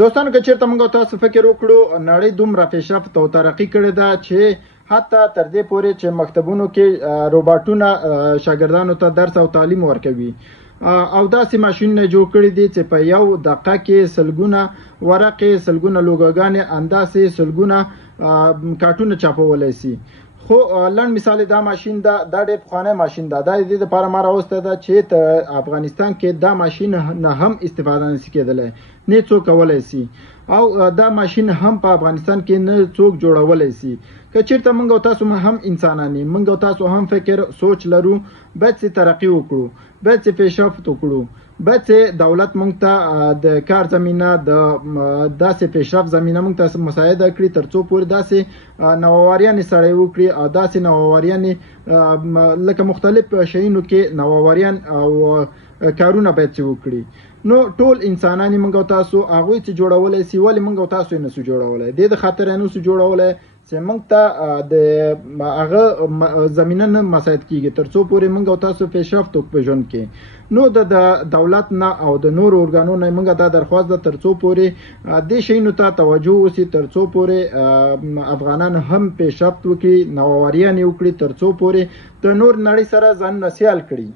دوستانو که چیرته موږ تاسو فکر وکړو نړۍ دومره پیشرفت او ترقی کړې ده چې حتی تر دې پورې چې مکتبونو کې روباټونه شاګردانو ته درس او تعلیم ورکوي او داسې ماشینونه جوړ کړي دي چې په یو دقیقه کې سلګونه ورقې سلګونه لوګوګانې انداسې سلګونه کارټونه چاپولی سي. خو لنډ مثال دا ماشین دا ډېر پخوانی ماشین دا د دې لپاره ما راوسته ده چې ته افغانستان کې دا ماشین نه هم استفاده نشي کېدلی نه څوک کولی سي او دا ماشین هم په افغانستان کې نه څوک جوړولی سي. که چیرته موږ او تاسو هم انسانان یو موږ او تاسو هم فکر سوچ لرو باید چې ترقي وکړو باید چې پیشرفت وکړو باید چې دولت موږ ته د کار زمینه د داسې پیشرفت زمینه موږ ته مساعده کړي تر څو پورې داسې نوآوریانې سړی وکړي او داسې نوآوریانې لکه مختلف شیانو کې نوآوریان او کارونه باید چې وکړي. نو ټول انسانان موږ او تاسو هغوی چې جوړولی سي ولې موږ او تاسو یې نسو جوړولی د خاطر یې نسو جوړولی چې موږ ته د هغه زمینه نه مساعد کیږي تر څو پورې موږ او تاسو پیشرفت وکړو په ژوند کې. نو د دولت نه او د نورو ارګانونو نه موږ دا درخواست ده تر څو پورې دې شیانو ته توجه وسي تر څو پورې افغانان هم پیشرفت وکړي نوآوریانې وکړي تر څو پورې د نور نړۍ سره ځانونه سیال کړي.